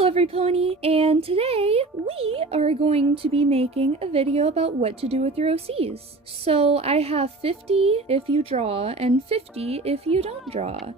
Hello everypony, and today we are going to be making a video about what to do with your OCs. So I have 50 if you draw and 50 if you don't draw.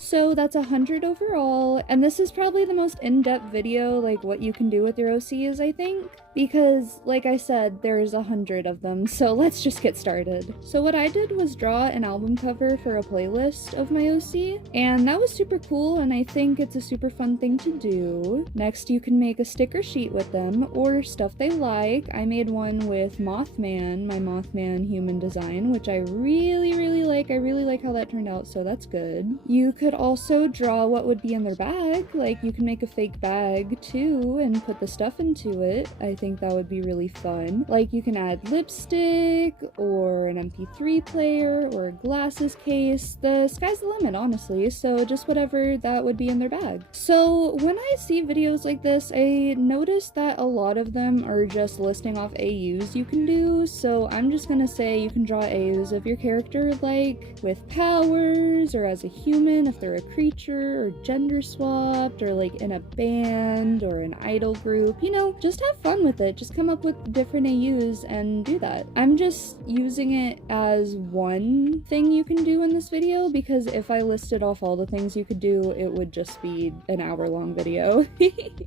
So that's 100 overall, and this is probably the most in-depth video, like what you can do with your OCs, I think, because like I said, there's 100 of them, so let's just get started. So what I did was draw an album cover for a playlist of my OC, and that was super cool, and I think it's a super fun thing to do. Next, you can make a sticker sheet with them, or stuff they like. I made one with Mothman, my Mothman human design, which I really like. I really like how that turned out, so that's good. You could also draw what would be in their bag, like you can make a fake bag too and put the stuff into it. I think that would be really fun. Like you can add lipstick or an MP3 player or a glasses case. The sky's the limit, honestly, so just whatever that would be in their bag. So when I see videos like this, I notice that a lot of them are just listing off AUs you can do, so I'm just gonna say you can draw AUs of your character, like with powers or as a human if they're a creature, or gender swapped, or like in a band or an idol group. You know, just have fun with it. Just come up with different AUs and do that. I'm just using it as one thing you can do in this video, because if I listed off all the things you could do, it would just be an hour-long video.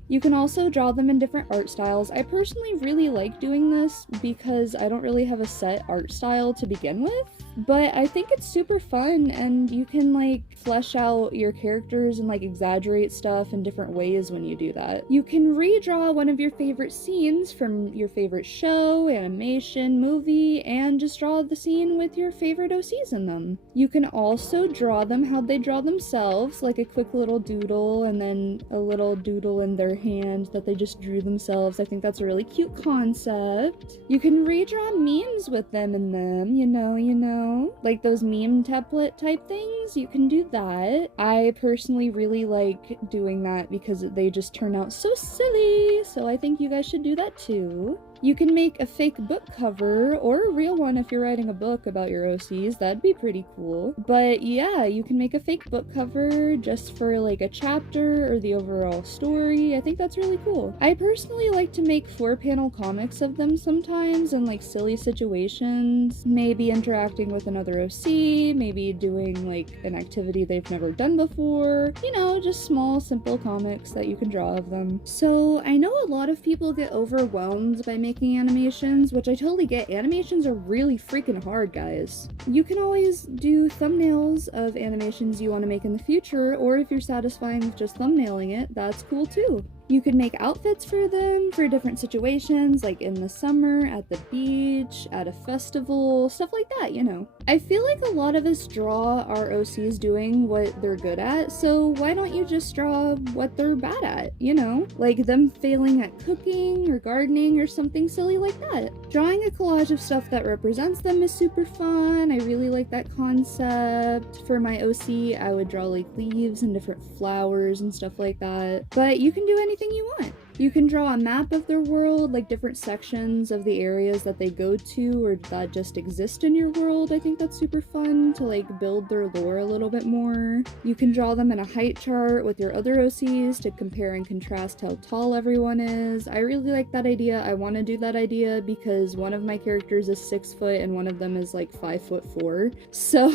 You can also draw them in different art styles. I personally really like doing this because I don't really have a set art style to begin with, but I think it's super fun, and you can like flesh out your characters and like exaggerate stuff in different ways when you do that. You can redraw one of your favorite scenes from your favorite show, animation, movie, and just draw the scene with your favorite OCs in them. You can also draw them how they draw themselves, like a quick little doodle and then a little doodle in their hand that they just drew themselves. I think that's a really cute concept. You can redraw memes with them in them, you know, like those meme template type things. You can do that. I personally really like doing that because they just turn out so silly, so I think you guys should do that too. You can make a fake book cover, or a real one if you're writing a book about your OCs. That'd be pretty cool. But yeah, you can make a fake book cover just for like a chapter or the overall story. I think that's really cool. I personally like to make 4-panel comics of them sometimes in like silly situations, maybe interacting with another OC, maybe doing like an activity they've never done before, you know, just small simple comics that you can draw of them. So I know a lot of people get overwhelmed by making animations, which I totally get. Animations are really freaking hard, guys. You can always do thumbnails of animations you want to make in the future, or if you're satisfying with just thumbnailing it, that's cool too. You could make outfits for them for different situations, like in the summer, at the beach, at a festival, stuff like that, you know. I feel like a lot of us draw our OCs doing what they're good at, so why don't you just draw what they're bad at, you know? Like them failing at cooking or gardening or something silly like that. Drawing a collage of stuff that represents them is super fun. I really like that concept. For my OC, I would draw like leaves and different flowers and stuff like that. But you can do anything you want. You can draw a map of their world, like different sections of the areas that they go to or that just exist in your world. I think that's super fun to like build their lore a little bit more. You can draw them in a height chart with your other OCs to compare and contrast how tall everyone is. I really like that idea. I want to do that idea because one of my characters is 6 foot and one of them is like 5'4". So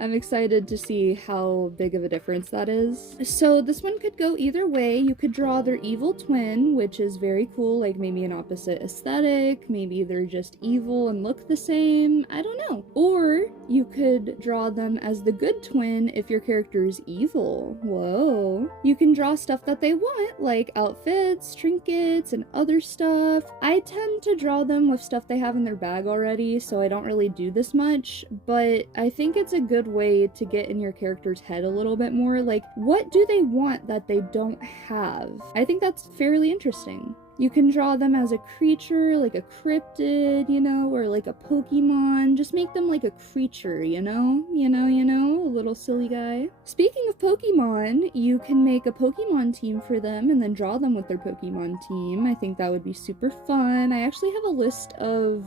I'm excited to see how big of a difference that is. So this one could go either way. You could draw their evil twin, which is very cool, like maybe an opposite aesthetic, maybe they're just evil and look the same, I don't know. Or you could draw them as the good twin if your character is evil. Whoa. You can draw stuff that they want, like outfits, trinkets, and other stuff. I tend to draw them with stuff they have in their bag already, so I don't really do this much, but I think it's a good way to get in your character's head a little bit more, like what do they want that they don't have? I think that's fairly interesting. You can draw them as a creature, like a cryptid, you know, or like a Pokemon. Just make them like a creature, you know, a little silly guy. Speaking of Pokemon, you can make a Pokemon team for them and then draw them with their Pokemon team. I think that would be super fun. I actually have a list of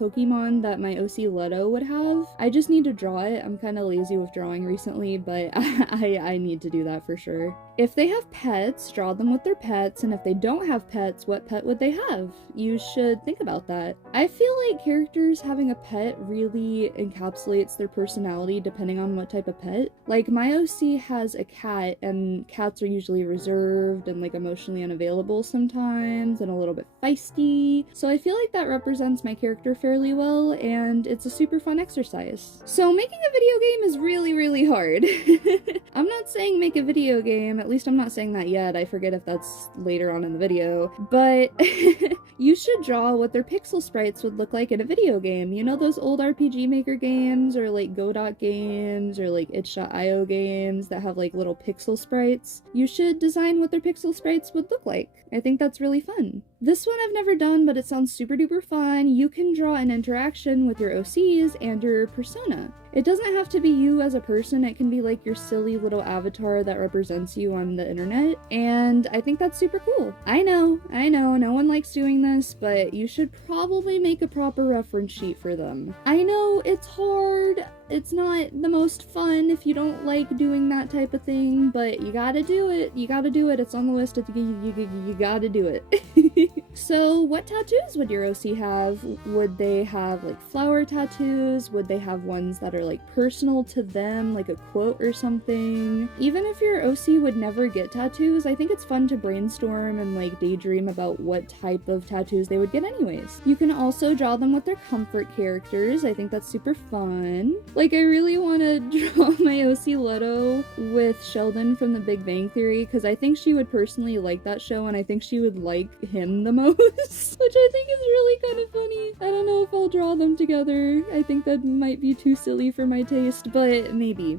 Pokemon that my OC Leto would have. I just need to draw it. I'm kind of lazy with drawing recently, but I need to do that for sure. If they have pets, draw them with their pets, and if they don't have pets, what pet would they have? You should think about that. I feel like characters having a pet really encapsulates their personality depending on what type of pet. Like, my OC has a cat, and cats are usually reserved and like emotionally unavailable sometimes and a little bit feisty, so I feel like that represents my character fairly well, and it's a super fun exercise. So making a video game is really hard. I'm not saying make a video game, at least I'm not saying that yet. I forget if that's later on in the video, but you should draw what their pixel sprites would look like in a video game. You know those old RPG Maker games, or like Godot games, or like itch.io games that have like little pixel sprites? You should design what their pixel sprites would look like. I think that's really fun. This one I've never done, but it sounds super duper fun. You can draw an interaction with your OCs and your persona. It doesn't have to be you as a person, it can be like your silly little avatar that represents you on the internet, and I think that's super cool. I know, no one likes doing this, but you should probably make a proper reference sheet for them. I know it's hard, it's not the most fun if you don't like doing that type of thing, but you gotta do it, it's on the list, you gotta do it. So what tattoos would your OC have? Would they have like flower tattoos? Would they have ones that are like personal to them, like a quote or something? Even if your OC would never get tattoos, I think it's fun to brainstorm and like daydream about what type of tattoos they would get anyways. You can also draw them with their comfort characters. I think that's super fun. Like, I really want to draw my OC Leto with Sheldon from The Big Bang Theory, because I think she would personally like that show, and I think she would like him the most, which I think is really kind of funny. I don't know if I'll draw them together. I think that might be too silly for my taste, but maybe.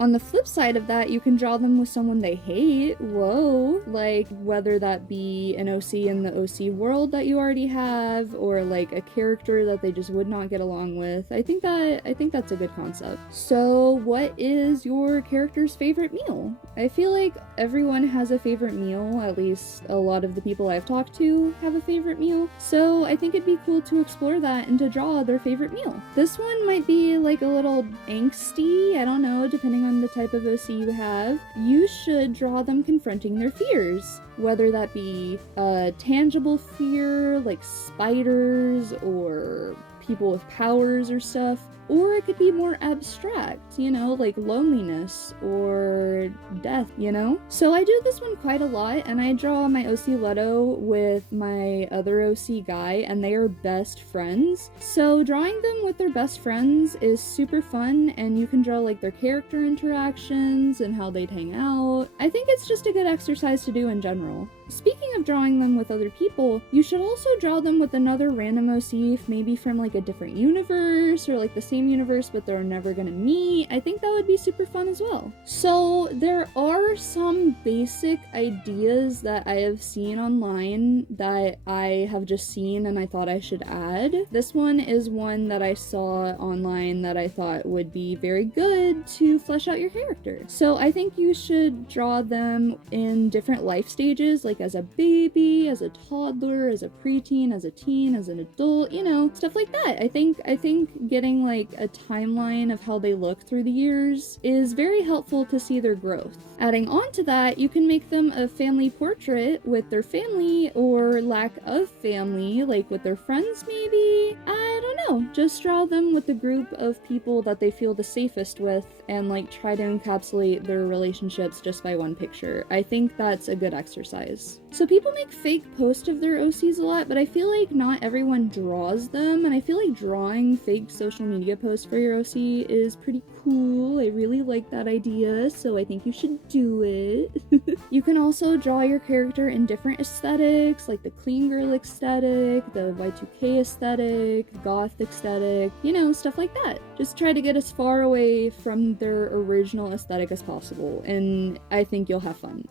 On the flip side of that, you can draw them with someone they hate. Whoa. Like, whether that be an OC in the OC world that you already have, or like a character that they just would not get along with. I think that's a good concept. So what is your character's favorite meal? I feel like everyone has a favorite meal, at least a lot of the people I've talked to have a favorite meal, so I think it'd be cool to explore that and to draw their favorite meal. This one might be like a little angsty, I don't know, depending on the type of OC you have. You should draw them confronting their fears, whether that be a tangible fear like spiders or people with powers or stuff, or it could be more abstract, you know, like loneliness or death, you know? So I do this one quite a lot, and I draw my OC Leto with my other OC guy, and they are best friends. So drawing them with their best friends is super fun, and you can draw like their character interactions and how they'd hang out. I think it's just a good exercise to do in general. Speaking of drawing them with other people, you should also draw them with another random OC, maybe from like a different universe, or like the same universe but they're never gonna meet. I think that would be super fun as well. So there are some basic ideas that I have seen online that I have just seen and I thought I should add. This one is one that I saw online that I thought would be very good to flesh out your character. So I think you should draw them in different life stages, like as a baby, as a toddler, as a preteen, as a teen, as an adult, you know, stuff like that. I think getting like a timeline of how they look through the years is very helpful to see their growth. Adding on to that, you can make them a family portrait with their family or lack of family, like with their friends maybe. I don't know, just draw them with the group of people that they feel the safest with and like try to encapsulate their relationships just by one picture. I think that's a good exercise. So people make fake posts of their OCs a lot, but I feel like not everyone draws them, and I feel like drawing fake social media media post for your OC is pretty cool. I really like that idea, so I think you should do it. You can also draw your character in different aesthetics, like the clean girl aesthetic, the Y2K aesthetic, goth aesthetic, you know, stuff like that. Just try to get as far away from their original aesthetic as possible, and I think you'll have fun.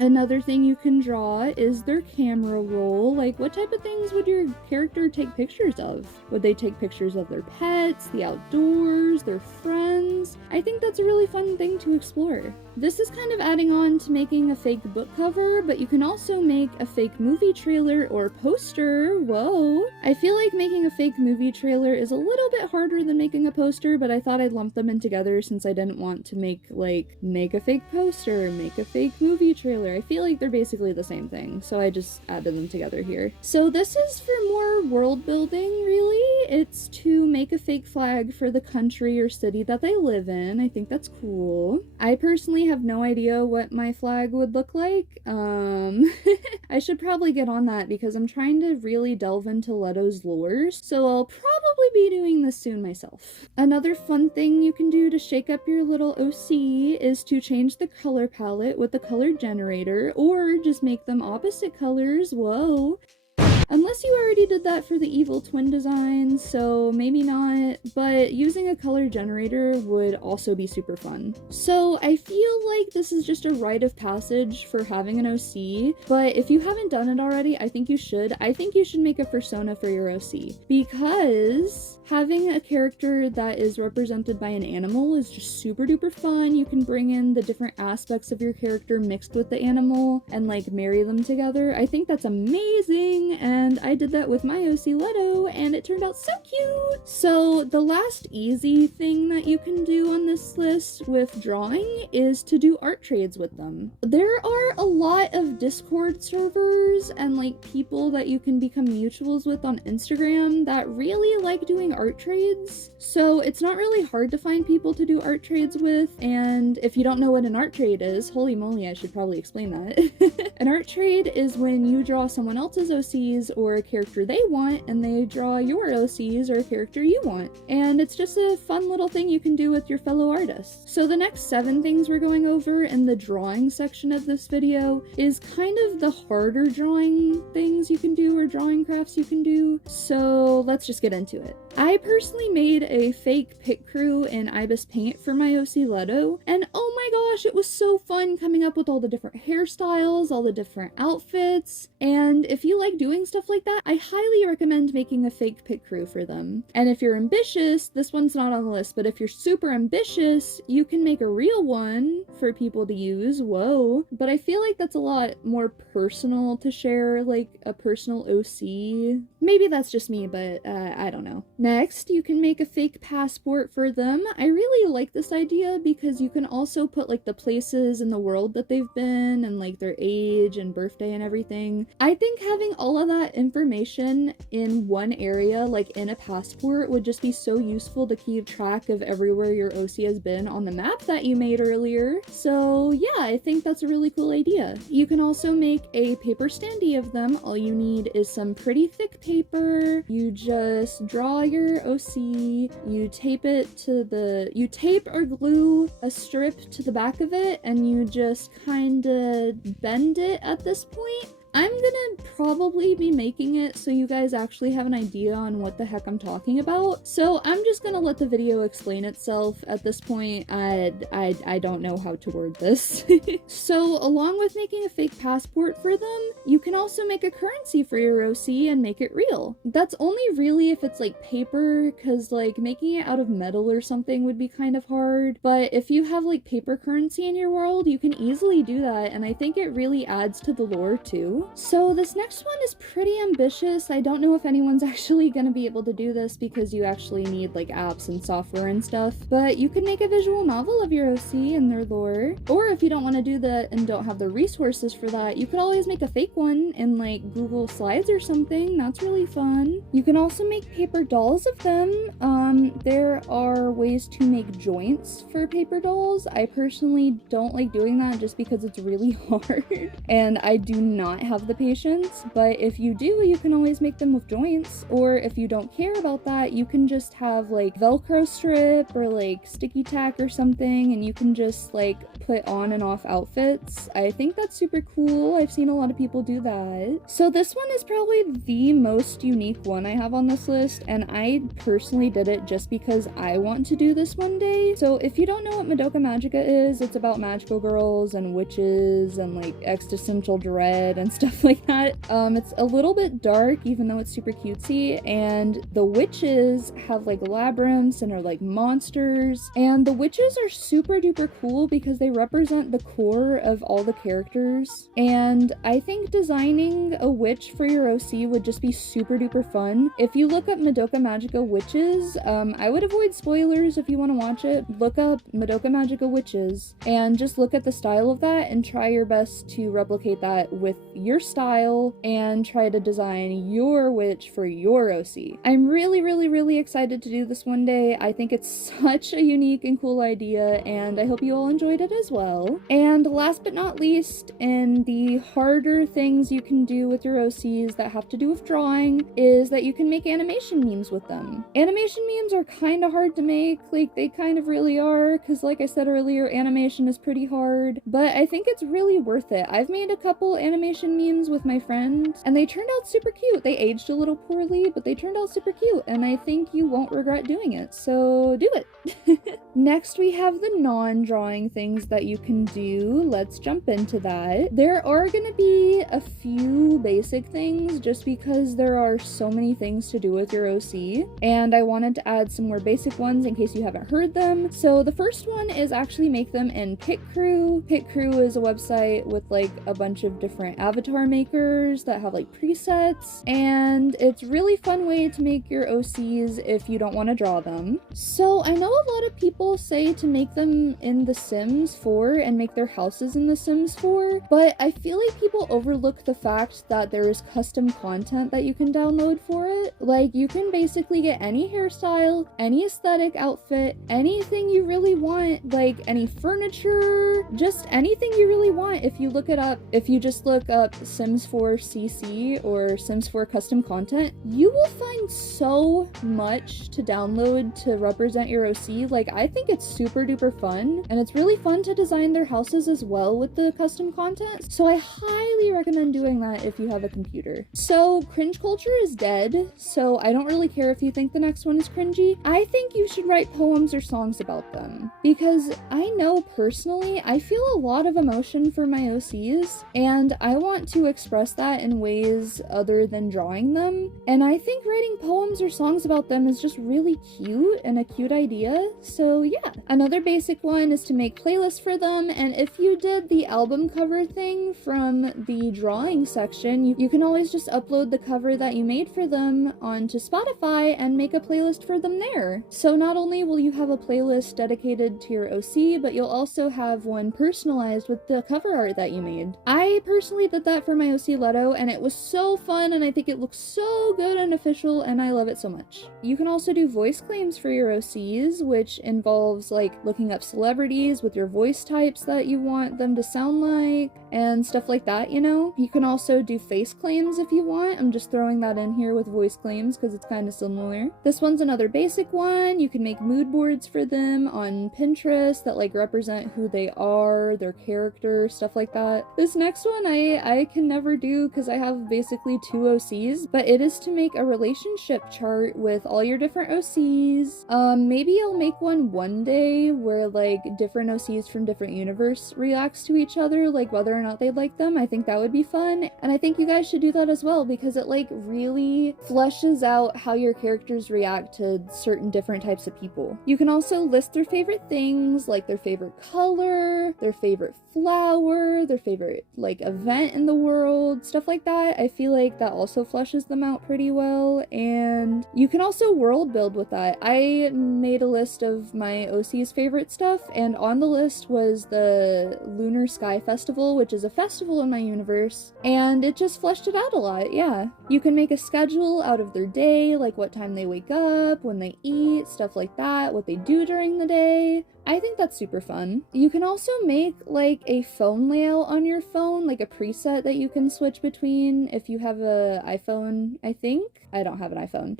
Another thing you can draw is their camera roll. Like, what type of things would your character take pictures of? Would they take pictures of their pets, the outdoors, their friends? I think that's a really fun thing to explore. This is kind of adding on to making a fake book cover, but you can also make a fake movie trailer or poster. Whoa! I feel like making a fake movie trailer is a little bit harder than making a poster, but I thought I'd lump them in together since I didn't want to make a fake poster, make a fake movie trailer. I feel like they're basically the same thing, so I just added them together here. So this is for more world building, really. It's to make a fake flag for the country or city that they live in. I think that's cool. I personally have no idea what my flag would look like. I should probably get on that because I'm trying to really delve into Leto's lore, so I'll probably be doing this soon myself. Another fun thing you can do to shake up your little OC is to change the color palette with the color generator, or just make them opposite colors. Whoa! Unless you already did that for the evil twin design, so maybe not, but using a color generator would also be super fun. So I feel like this is just a rite of passage for having an OC, but if you haven't done it already, I think you should. I think you should make a persona for your OC, because having a character that is represented by an animal is just super duper fun. You can bring in the different aspects of your character mixed with the animal and like marry them together. I think that's amazing, and I did that with my OC Leto, and it turned out so cute! So the last easy thing that you can do on this list with drawing is to do art trades with them. There are a lot of Discord servers and like people that you can become mutuals with on Instagram that really like doing art trades. So it's not really hard to find people to do art trades with, and if you don't know what an art trade is, holy moly, I should probably explain that. An art trade is when you draw someone else's OCs or a character they want, and they draw your OCs or a character you want. And it's just a fun little thing you can do with your fellow artists. So the next 7 things we're going over in the drawing section of this video is kind of the harder drawing things you can do or drawing crafts you can do. So let's just get into it. I personally made a fake pit crew in Ibis paint for my OC Leto, and oh my gosh, it was so fun coming up with all the different hairstyles, all the different outfits, and if you like doing stuff like that, I highly recommend making a fake pit crew for them. And if you're ambitious, this one's not on the list, but if you're super ambitious, you can make a real one for people to use. Whoa. But I feel like that's a lot more personal to share, like a personal OC. Maybe that's just me, but I don't know. Next, you can make a fake passport for them. I really like this idea because you can also put like the places in the world that they've been and like their age and birthday and everything. I think having all of that information in one area, like in a passport, would just be so useful to keep track of everywhere your OC has been on the map that you made earlier. So yeah, I think that's a really cool idea. You can also make a paper standee of them. All you need is some pretty thick paper. You just draw your OC, you tape or glue a strip to the back of it, and you just kind of bend it at this point. I'm gonna probably be making it so you guys actually have an idea on what the heck I'm talking about. So I'm just gonna let the video explain itself at this point. I don't know how to word this. So along with making a fake passport for them, you can also make a currency for your OC and make it real. That's only really if it's like paper, because like making it out of metal or something would be kind of hard. But if you have like paper currency in your world, you can easily do that, and I think it really adds to the lore too. So this next one is pretty ambitious. I don't know if anyone's actually gonna be able to do this because you actually need like apps and software and stuff, but you could make a visual novel of your OC and their lore. Or if you don't want to do that and don't have the resources for that, you could always make a fake one in like Google Slides or something. That's really fun. You can also make paper dolls of them. There are ways to make joints for paper dolls. I personally don't like doing that just because it's really hard and I do not have the patience, but if you do, you can always make them with joints, or if you don't care about that, you can just have like Velcro strip or like sticky tack or something, and you can just like put on and off outfits. I think that's super cool. I've seen a lot of people do that. So this one is probably the most unique one I have on this list, and I personally did it just because I want to do this one day. So if you don't know what Madoka Magica is, it's about magical girls and witches and like existential dread and stuff like that. It's a little bit dark, even though it's super cutesy, and the witches have like labyrinths and are like monsters, and the witches are super duper cool because they represent the core of all the characters, and I think designing a witch for your OC would just be super duper fun. If you look up Madoka Magica witches, I would avoid spoilers if you want to watch it. Look up Madoka Magica witches and just look at the style of that and try your best to replicate that with your style and try to design your witch for your OC. I'm really excited to do this one day. I think it's such a unique and cool idea, and I hope you all enjoyed it as well. And last but not least, in the harder things you can do with your OCs that have to do with drawing, is that you can make animation memes with them. Animation memes are kind of hard to make, like they kind of really are, because like I said earlier, animation is pretty hard, but I think it's really worth it. I've made a couple animation memes with my friends, and they turned out super cute. They aged a little poorly, but they turned out super cute, and I think you won't regret doing it, so do it. Next, we have the non-drawing things that you can do. Let's jump into that. There are gonna be a few basic things just because there are so many things to do with your OC, and I wanted to add some more basic ones in case you haven't heard them. So the first one is actually make them in picrew. Picrew is a website with like a bunch of different avatar makers that have like presets, and it's really fun way to make your OCs if you don't want to draw them. So I know a lot of people say to make them in The Sims 4 and make their houses in The Sims 4, but I feel like people overlook the fact that there is custom content that you can download for it. Like, you can basically get any hairstyle, any aesthetic outfit, anything you really want, like any furniture, just anything you really want. If you look it up, if you just look up Sims 4 CC or Sims 4 custom content, you will find so much to download to represent your OC. Like, I think it's super duper fun, and it's really fun to design their houses as well with the custom content, so I highly recommend doing that if you have a computer. So cringe culture is dead, so I don't really care if you think the next one is cringy. I think you should write poems or songs about them, because I know personally I feel a lot of emotion for my OCs, and I want to express that in ways other than drawing them, and I think writing poems or songs about them is just really cute and a cute idea. So yeah. Another basic one is to make playlists for them, and if you did the album cover thing from the drawing section, you can always just upload the cover that you made for them onto Spotify and make a playlist for them there. So not only will you have a playlist dedicated to your OC, but you'll also have one personalized with the cover art that you made. I personally did that for my OC Leto, and it was so fun, and I think it looks so good and official, and I love it so much. You can also do voice claims for your OCs, which involves like looking up celebrities with your voice types that you want them to sound like and stuff like that, you know? You can also do face claims if you want. I'm just throwing that in here with voice claims because it's kind of similar. This one's another basic one. You can make mood boards for them on Pinterest that like represent who they are, their character, stuff like that. This next one I can never do because I have basically 2 OCs, but it is to make a relationship chart with all your different OCs. Maybe I'll make one day where like different OCs from different universe reacts to each other, like whether or not they like them. I think that would be fun, and I think you guys should do that as well because it like really fleshes out how your characters react to certain different types of people. You can also list their favorite things, like their favorite color, their favorite flower, their favorite like event in the world, stuff like that. I feel like that also fleshes them out pretty well, and you can also world build with that. I made a list of my OC's favorite stuff, and on the list was the Lunar Sky Festival, which is a festival in my universe, and it just fleshed it out a lot. Yeah. You can make a schedule out of their day, like what time they wake up, when they eat, stuff like that, what they do during the day. I think that's super fun. You can also make like a phone layout on your phone, like a preset that you can switch between if you have a iPhone, I think. I don't have an iPhone.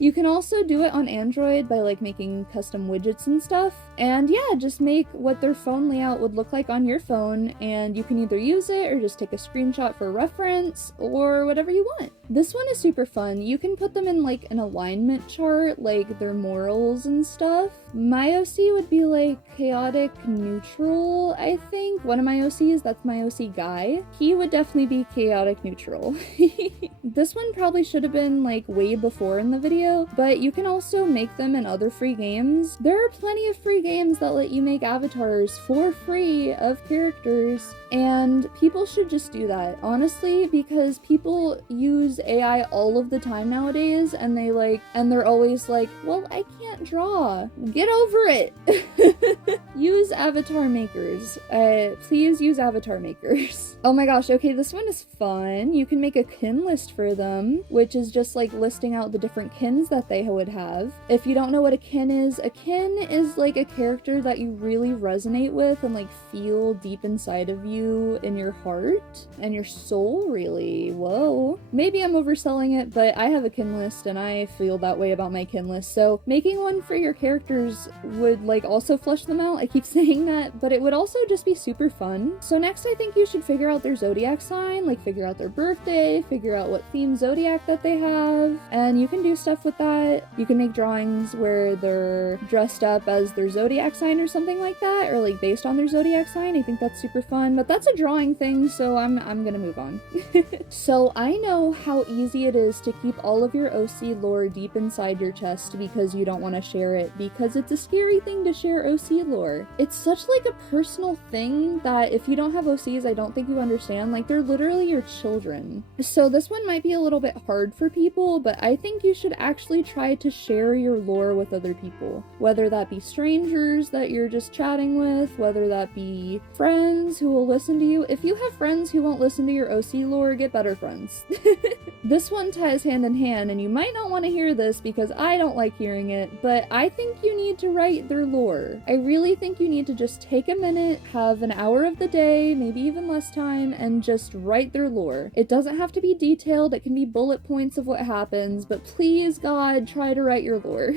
You can also do it on Android by like making custom widgets and stuff. And yeah, just make what their phone layout would look like on your phone, and you can either use it or just take a screenshot for reference or whatever you want. This one is super fun. You can put them in like an alignment chart, like their morals and stuff. My OC would be like chaotic neutral, I think. One of my OCs, that's my OC guy. He would definitely be chaotic neutral. This one probably should have been like way before in the video, but you can also make them in other free games. There are plenty of free games that let you make avatars for free of characters, and people should just do that, honestly, because people use AI all of the time nowadays, and they're always like, well, I can't draw. Get over it. Use avatar makers. Please use avatar makers. Oh my gosh, okay, this one is fun. You can make a kin list for them, which is just like listing out the different kins that they would have. If you don't know what a kin is like a character that you really resonate with and like feel deep inside of you in your heart and your soul, really. Whoa. Maybe I'm overselling it, but I have a kin list and I feel that way about my kin list. So making one for your characters would like also flush them out. I keep saying that, but it would also just be super fun. So next I think you should figure out their zodiac sign, like figure out their birthday, figure out what theme zodiac that they have, and you can do stuff with that. You can make drawings where they're dressed up as their zodiac sign or something like that, or like based on their zodiac sign. I think that's super fun, but that's a drawing thing, so I'm gonna move on. So I know how easy it is to keep all of your OC lore deep inside your chest because you don't want to share it, because it's a scary thing to share OC lore. It's such like a personal thing that if you don't have OCs, I don't think you understand. Like, they're literally your children. So this one might be a little bit hard for people, but I think you should actually try to share your lore with other people, whether that be strangers that you're just chatting with, whether that be friends who will listen to you. If you have friends who won't listen to your OC lore, get better friends. This one ties hand in hand, and you might not want to hear this because I don't like hearing it, but I think you need to write their lore. I really think you need to just take a minute, have an hour of the day, maybe even less time, and just write their lore. It doesn't have to be detailed, it can be bullet points of what happens, but please God, try to write your lore.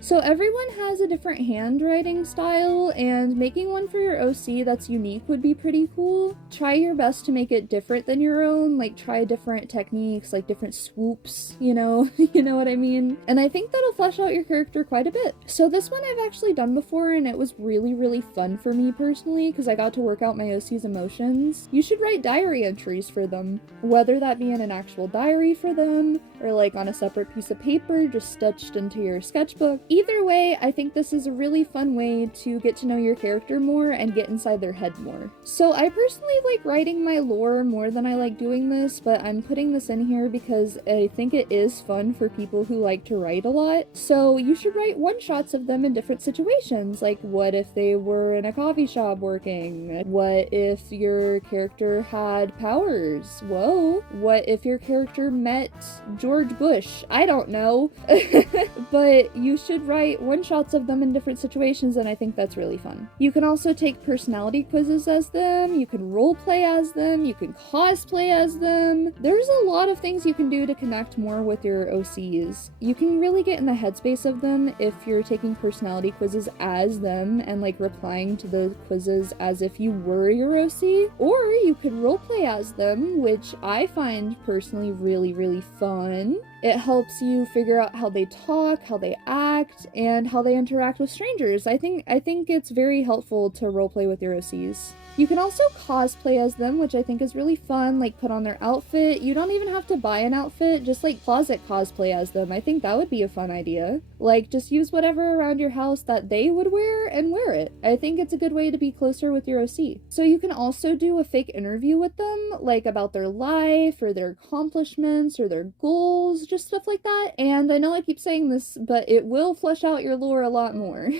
So everyone has a different handwriting style, and making one for your OC that's unique would be pretty cool. Try your best to make it different than your own, like try different techniques, like different swoops, you know, you know what I mean? And I think that'll flesh out your character quite a bit. So this one I've actually done before, and it was really, really fun for me personally, because I got to work out my OC's emotions. You should write diary entries for them, whether that be in an actual diary for them, or like on a separate piece of paper just stitched into your sketchbook. Either way, I think this is a really fun way to get to know your character more and get inside their head more. So I personally like writing my lore more than I like doing this, but I'm putting this in here because I think it is fun for people who like to write a lot. So you should write one-shots of them in different situations, like what if they were in a coffee shop working? What if your character had powers? Whoa. What if your character met George Bush? I don't know. But you should write one-shots of them in different situations, and I think that's really fun. You can also take personality quizzes as them, you can roleplay as them, you can cosplay as them. There's a lot of things you can do to connect more with your OCs. You can really get in the headspace of them if you're taking personality quizzes as them and like replying to those quizzes as if you were your OC, or you could roleplay as them, which I find personally really, really fun. It helps you figure out how they talk, how they act, and how they interact with strangers. I think it's very helpful to roleplay with your OCs. You can also cosplay as them, which I think is really fun, like put on their outfit. You don't even have to buy an outfit, just like closet cosplay as them. I think that would be a fun idea. Like, just use whatever around your house that they would wear and wear it. I think it's a good way to be closer with your OC. So you can also do a fake interview with them, like about their life or their accomplishments or their goals, just stuff like that. And I know I keep saying this, but it will flesh out your lore a lot more.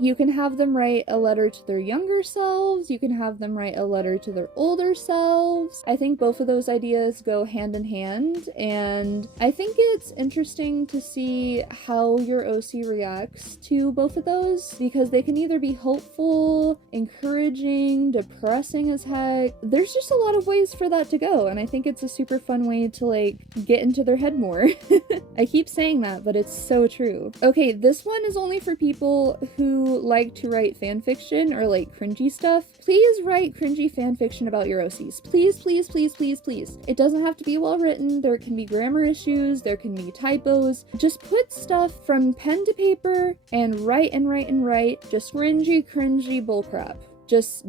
You can have them write a letter to their younger selves. You can have them write a letter to their older selves. I think both of those ideas go hand in hand, and I think it's interesting to see how your OC reacts to both of those, because they can either be hopeful, encouraging, depressing as heck. There's just a lot of ways for that to go, and I think it's a super fun way to like get into their head more. I keep saying that, but it's so true. Okay, this one is only for people who like to write fan fiction or like cringy stuff. Please write cringy fan fiction about your OCs. Please, please, please, please, please. It doesn't have to be well written. There can be grammar issues. There can be typos. Just put stuff from pen to paper and write and write and write. Just cringy bullcrap. Just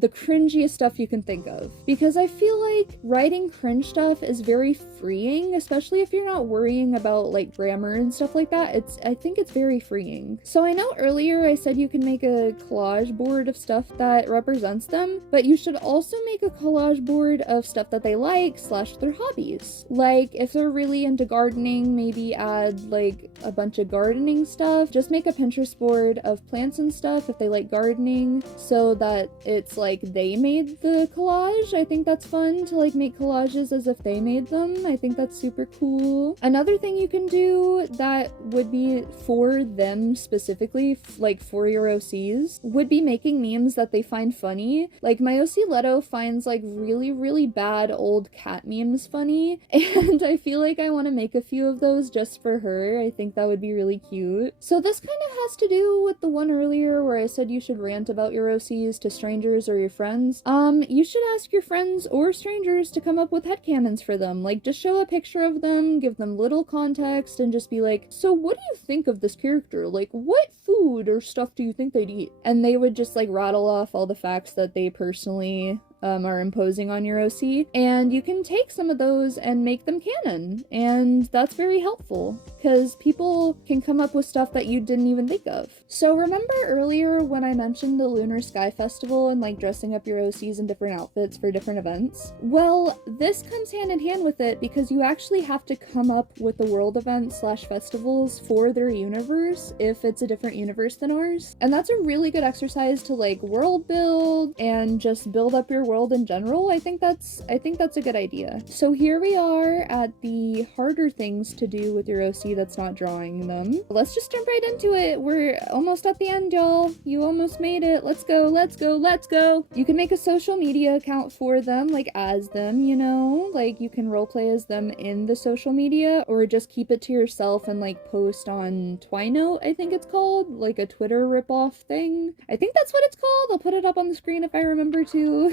the cringiest stuff you can think of. Because I feel like writing cringe stuff is very freeing, especially if you're not worrying about like grammar and stuff like that. I think it's very freeing. So I know earlier I said you can make a collage board of stuff that represents them, but you should also make a collage board of stuff that they like / their hobbies. Like if they're really into gardening, maybe add like a bunch of gardening stuff. Just make a Pinterest board of plants and stuff if they like gardening, so that it's like they made the collage. I think that's fun to like make collages as if they made them. I think that's super cool. Another thing you can do that would be for them specifically, like for your OCs, would be making memes that they find funny. Like my OC Leto finds like really bad old cat memes funny, and I feel like I want to make a few of those just for her. I think that would be really cute. So this kind of has to do with the one earlier where I said you should rant about your OCs to strangers or your friends. You should ask your friends or strangers to come up with headcanons for them. Like, just show a picture of them, give them little context, and just be like, so what do you think of this character? Like, what food or stuff do you think they'd eat? And they would just like rattle off all the facts that they personally are imposing on your OC, and you can take some of those and make them canon, and that's very helpful because people can come up with stuff that you didn't even think of. So remember earlier when I mentioned the Lunar Sky Festival and like dressing up your OCs in different outfits for different events? Well, this comes hand in hand with it because you actually have to come up with the world events / festivals for their universe if it's a different universe than ours, and that's a really good exercise to like world build and just build up your world in general. I think that's a good idea. So here we are at the harder things to do with your OC that's not drawing them. Let's just jump right into it. We're almost at the end, y'all. You almost made it. Let's go, let's go, let's go. You can make a social media account for them, like as them, you know? Like you can roleplay as them in the social media, or just keep it to yourself and like post on Twinote, I think it's called, like a Twitter ripoff thing. I think that's what it's called. I'll put it up on the screen if I remember to.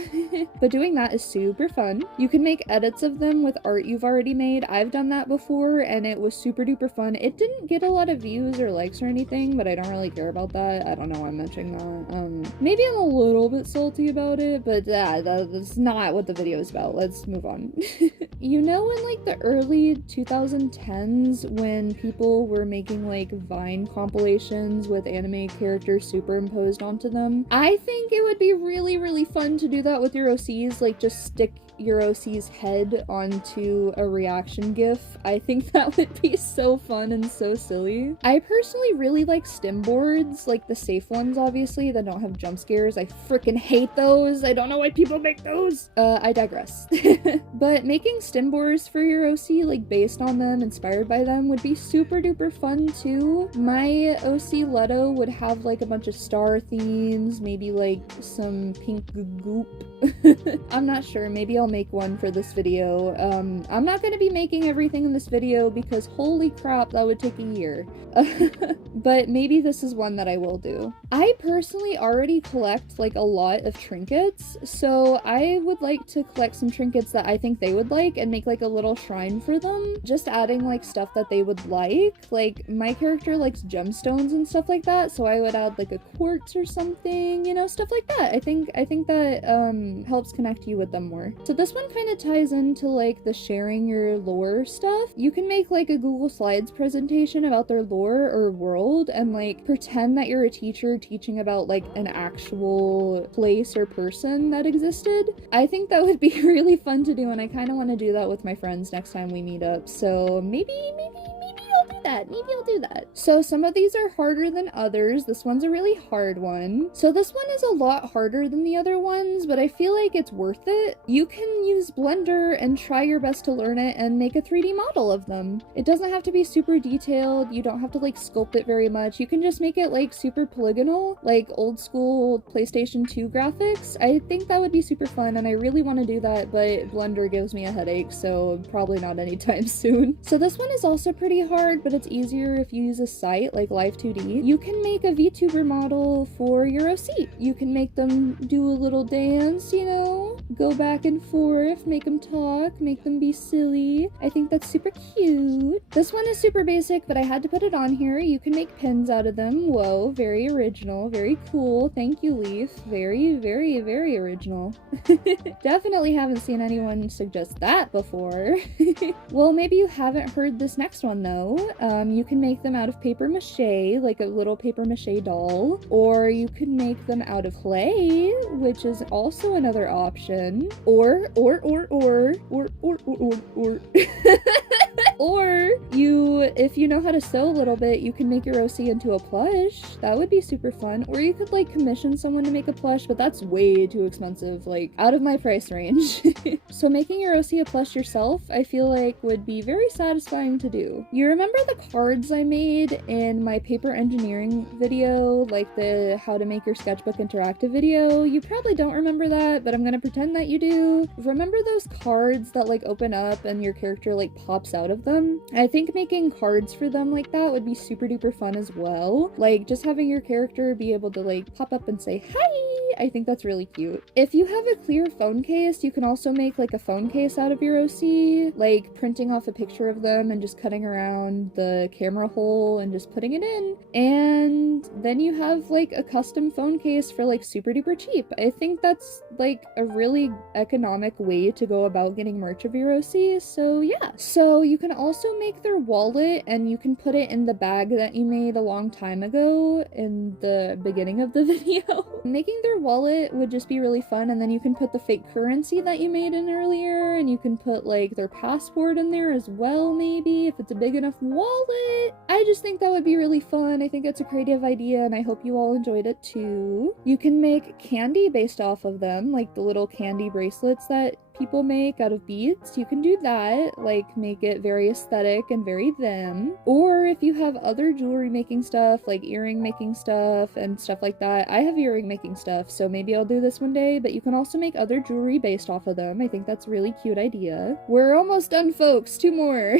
But doing that is super fun. You can make edits of them with art you've already made. I've done that before and it was super duper fun. It didn't get a lot of views or likes or anything, but I don't really care about that. I don't know why I'm mentioning that. Maybe I'm a little bit salty about it, but that's not what the video is about. Let's move on. You know, in like the early 2010s when people were making like Vine compilations with anime characters superimposed onto them, I think it would be really fun to do that with your OCs. Like just stick your OC's head onto a reaction gif. I think that would be so fun and so silly. I personally really like stim boards, like the safe ones obviously that don't have jump scares. I freaking hate those. I don't know why people make those. I digress. But making stim boards for your OC, like based on them, inspired by them, would be super duper fun too. My OC Leto would have like a bunch of star themes, maybe like some pink goop. I'm not sure, maybe I'll make one for this video. I'm not gonna be making everything in this video because holy crap, that would take a year. But maybe this is one that I will do. I personally already collect like a lot of trinkets, so I would like to collect some trinkets that I think they would like and make like a little shrine for them. Just adding like stuff that they would like. Like my character likes gemstones and stuff like that, so I would add like a quartz or something, you know, stuff like that. I think that helps connect you with them more. So this one kind of ties into like the sharing your lore stuff. You can make like a Google Slides presentation about their lore or world and like pretend that you're a teacher teaching about like an actual place or person that existed. I think that would be really fun to do, and I kind of want to do that with my friends next time we meet up. So maybe I'll do that. Maybe I'll do that. So some of these are harder than others. This one's a really hard one. So this one is a lot harder than the other ones, but I feel like it's worth it. You can use Blender and try your best to learn it and make a 3D model of them. It doesn't have to be super detailed. You don't have to like sculpt it very much. You can just make it like super polygonal, like old school PlayStation 2 graphics. I think that would be super fun, and I really want to do that, but Blender gives me a headache, so probably not anytime soon. So this one is also pretty hard, but it's easier if you use a site like Live2D. You can make a VTuber model for your OC. You can make them do a little dance, you know, go back and forth, make them talk, make them be silly. I think that's super cute. This one is super basic, but I had to put it on here. You can make pins out of them. Whoa, very original, very cool. Thank you, Leaf. Very, very, very original. Definitely haven't seen anyone suggest that before. Well, maybe you haven't heard this next one though. You can make them out of paper mache, like a little paper mache doll, or you can make them out of clay, which is also another option. Or you, if you know how to sew a little bit, you can make your OC into a plush. That would be super fun. Or you could like commission someone to make a plush, but that's way too expensive, like out of my price range. So making your OC a plush yourself, I feel like would be very satisfying to do. You remember the cards I made in my paper engineering video, like the how to make your sketchbook interactive video? You probably don't remember that, but I'm gonna pretend that you do. Remember those cards that like open up and your character like pops out of them? I think making cards for them like that would be super duper fun as well. Like just having your character be able to like pop up and say hi. I think that's really cute. If you have a clear phone case, you can also make like a phone case out of your OC, like printing off a picture of them and just cutting around the camera hole and just putting it in. And then you have like a custom phone case for like super duper cheap. I think that's like a really economic way to go about getting merch of your OC. So yeah. So you can also make their wallet, and you can put it in the bag that you made a long time ago in the beginning of the video. Making their wallet would just be really fun, and then you can put the fake currency that you made in earlier, and you can put like their passport in there as well, maybe, if it's a big enough wallet. I just think that would be really fun. I think it's a creative idea, and I hope you all enjoyed it too. You can make candy based off of them, like the little candy bracelets that people make out of beads. You can do that, like make it very aesthetic and very them. Or if you have other jewelry making stuff, like earring making stuff and stuff like that. I have earring making stuff, so maybe I'll do this one day, but you can also make other jewelry based off of them. I think that's a really cute idea. We're almost done, folks. 2 more.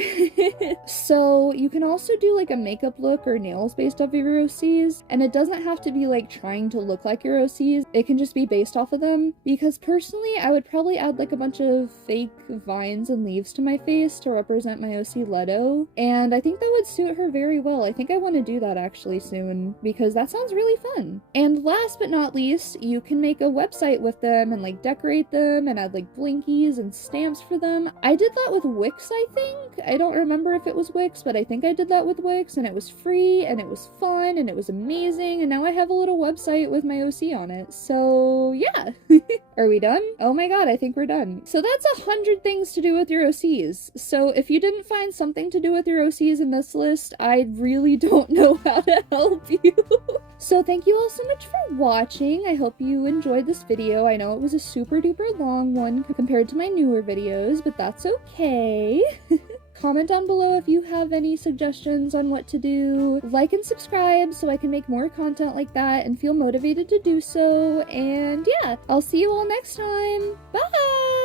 So you can also do like a makeup look or nails based off of your OCs, and it doesn't have to be like trying to look like your OCs. It can just be based off of them, because personally I would probably add like a bunch of fake vines and leaves to my face to represent my OC Leto, and I think that would suit her very well. I think I want to do that actually soon, because that sounds really fun. And last but not least, you can make a website with them and like decorate them and add like blinkies and stamps for them. I did that with Wix, I think. I don't remember if it was Wix, but I think I did that with Wix, and it was free and it was fun and it was amazing, and now I have a little website with my OC on it. So yeah. Are we done? Oh my god, I think we're done. So that's 100 things to do with your OCs. So if you didn't find something to do with your OCs in this list, I really don't know how to help you. So thank you all so much for watching. I hope you enjoyed this video. I know it was a super duper long one compared to my newer videos, but that's okay. Comment down below if you have any suggestions on what to do. Like and subscribe so I can make more content like that and feel motivated to do so. And yeah, I'll see you all next time. Bye!